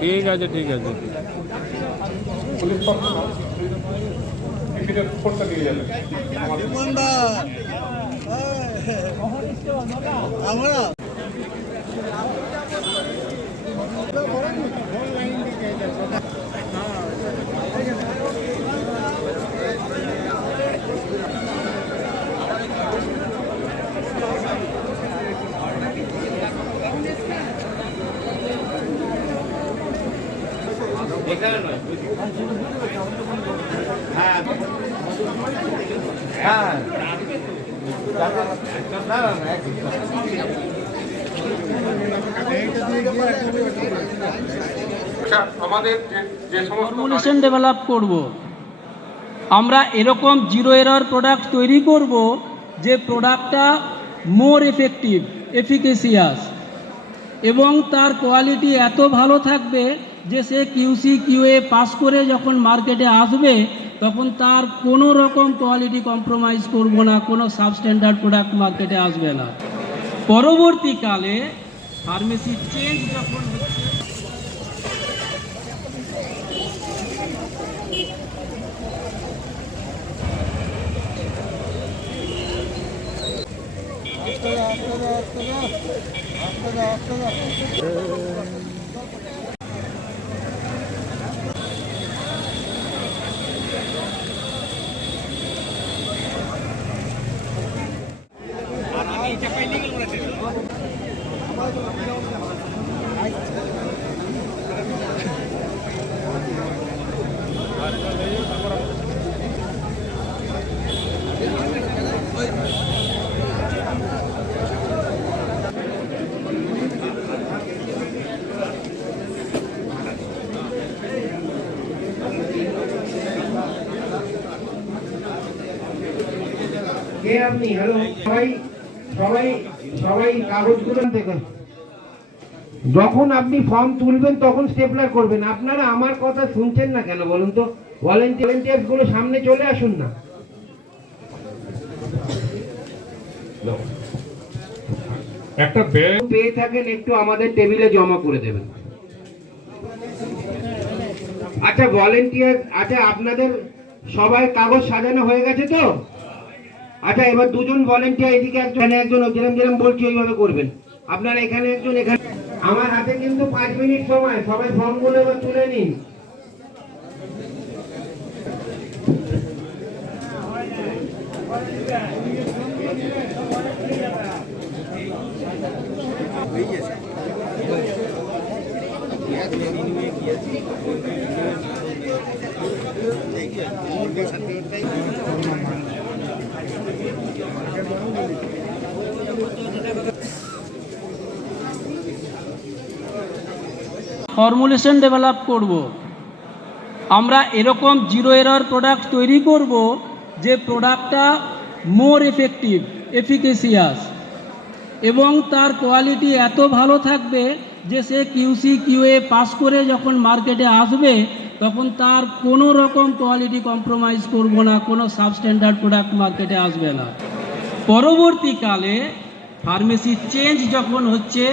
ঠিক আছে ঠিক আছে। পুলিশ পক্ষ না ইমিডিয়েট রিপোর্টটা দিয়ে যাবেন আমাদের আমরা আচ্ছা আমাদের যে- যে সমস্ত ফর্মুলেশন ডেভেলপ করব। আমরা এরকম জিরো এরর প্রোডাক্ট তৈরি করব যে প্রোডাক্টটা মোর এফেক্টিভ এফিকেসিয়াস এবং তার কোয়ালিটি এত ভালো থাকবে যে সে কিউসি কিউএ পাস করে যখন মার্কেটে আসবে, তখন তার কোনো রকম কোয়ালিটি কম্প্রোমাইজ করব না, কোনো সাবস্ট্যান্ডার্ড প্রোডাক্ট মার্কেটে আসবে না। পরবর্তীকালে ফার্মেসি চেঞ্জ যখন কে আপনি হ্যালো সবাই সবাই সবাই কাগজগুলো যখন আপনি ফর্ম তুলবেন তখন স্টেপলার করবেন। আপনারা আমার কথা শুনছেন না কেন বলুন তো? ভলেন্টিয়ার্সগুলো সামনে চলে আসুন না। একটা পেয়ে থাকেন একটু আমাদের টেবিলে জমা করে দেবেন। আচ্ছা ভলেন্টিয়ার আচ্ছা আপনাদের সবাই কাগজ সাজানো হয়ে গেছে তো? আচ্ছা এবার দুজন ভলেন্টিয়ার এদিকে একজন একজন যেরকম যেরকম বলছি ওইভাবে করবেন আপনারা এখানে একজন এখানে আমার হাতে কিন্তু পাঁচ মিনিট সময় সবাই ফর্মগুলো এবার তুলে নিন ফর্মুলেশন ডেভেলপ করব। আমরা এরকম জিরো এরর প্রোডাক্ট তৈরি করব যে প্রোডাক্টটা মোর এফেক্টিভ এফিকেসিয়াস এবং তার কোয়ালিটি এত ভালো থাকবে যে সে কিউসি কিউএ পাস করে যখন মার্কেটে আসবে, তখন তার কোনো রকম কোয়ালিটি কম্প্রোমাইজ করব না, কোনো সাবস্ট্যান্ডার্ড প্রোডাক্ট মার্কেটে আসবে না। পরবর্তীকালে ফার্মেসি চেঞ্জ যখন হচ্ছে